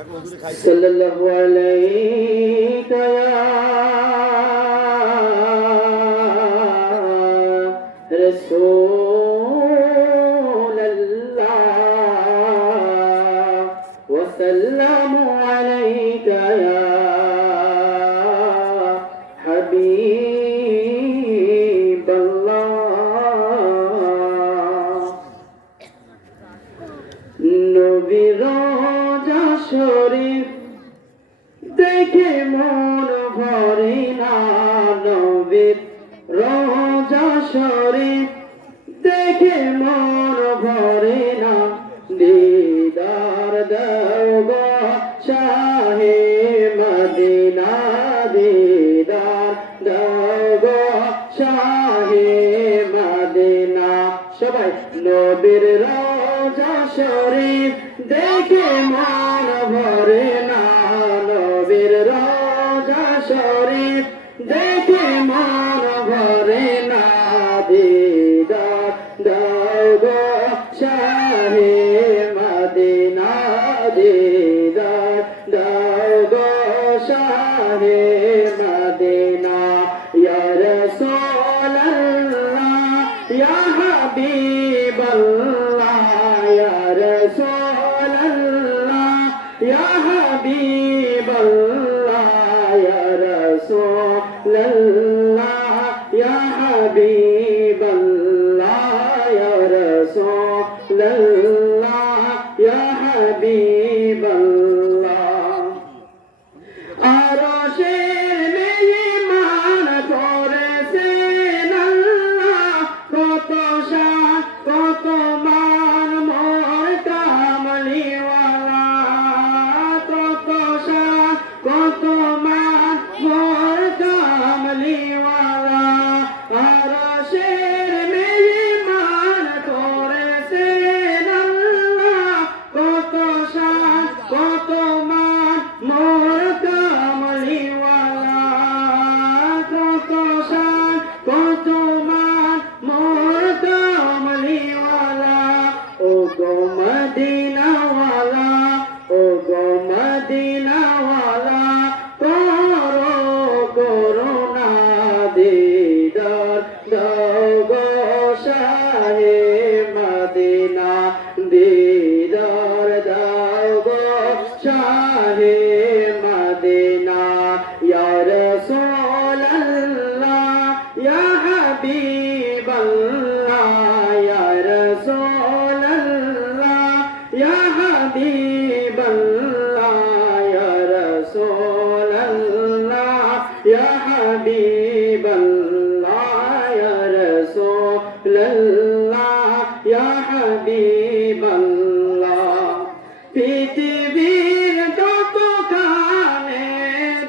সাল্লাল্লাহু আলাইকা ইয়া রাসূলাল্লাহ ওয়া সাল্লামু আলাইকা ইয়া হাবিবাল্লাহ। নবীর রওজা শরীফ দেখে মন ভরে না, নবীর রওজা শরীফ দেখে মন ভরে না, দিদার দাও গো শাহে মদিনা, দিদার দাও গো শাহে মদিনা। সবাই নবীর রওজা শরীফ দেখে মন ভরে না, নবীর রওজা শরীফ দেখে মন ভরে না, দিদার দাও গো শাহে মদিনা, দিদার দাও গো শাহে মদিনা। ইয়া রাসূলুল্লাহ ইয়া হাবিবাল্লাহ, ইয়া রাসূলুল্লাহ ইয়া হাবিবাল্লাহ, ইয়া রাসূলুল্লাহ ইয়া হাবিবাল্লাহ, ইয়া রাসূলুল্লাহ ইয়া হাবিবাল্লাহ। আরশের মেহমান করেছেন আল্লাহ, কত শান কত মান মোর কামলিওয়ালা, কত শান কত মান মোর কামলিওয়ালা। আরশের মেহমান করেছেন আল্লাহ, কত শান কত মান মোর কামলিওয়ালা, কত শান কত মান মোর কামলিওয়ালা। ও গো মদিনাওয়ালা, ও গো মদিনাওয়ালা, করো করুণা, দিদার দাও গো শাহে মদিনা, দিদার দাও গো শাহে মদিনা। ইয়া রাসূলুল্লাহ ইয়া হাবিবাল্লাহ, ইয়া রাসূলুল্লাহ ইয়া হাবিবাল্লাহ, ইয়া রাসূলুল্লাহ ইয়া হাবিবাল্লাহ, ইয়া রাসূলুল্লাহ ইয়া হাবিবাল্লাহ। পৃথিবীর যত কানে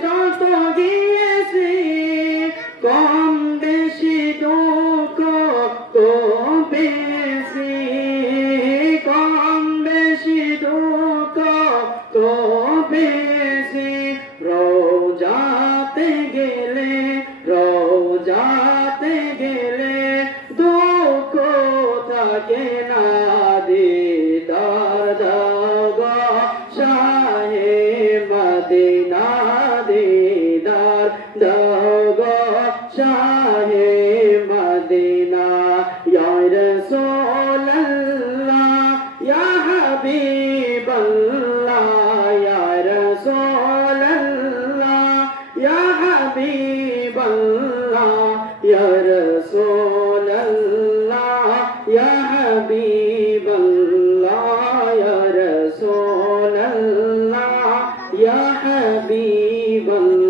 যত গিয়েছি, কম বেশি দুঃখ তো পেয়েছি, কম বেশি দুঃখ তো পেয়েছি। রওজাতে গেলে রওজাতে গেলে দুঃখ থাকে না, দিদার দাও গো শাহে মদিনা, দিদার দাও গো শাহে মদিনা। ইয়া রাসূলুল্লাহ ইয়া হাবিবাল্লাহ, ইয়া রাসূলুল্লাহ ইয়া হাবিবাল্লাহ, ইয়া রাসূলুল্লাহ ইয়া হাবিবাল্লাহ, ইয়া রাসূলুল্লাহ ইয়া হাবিবাল্লাহ।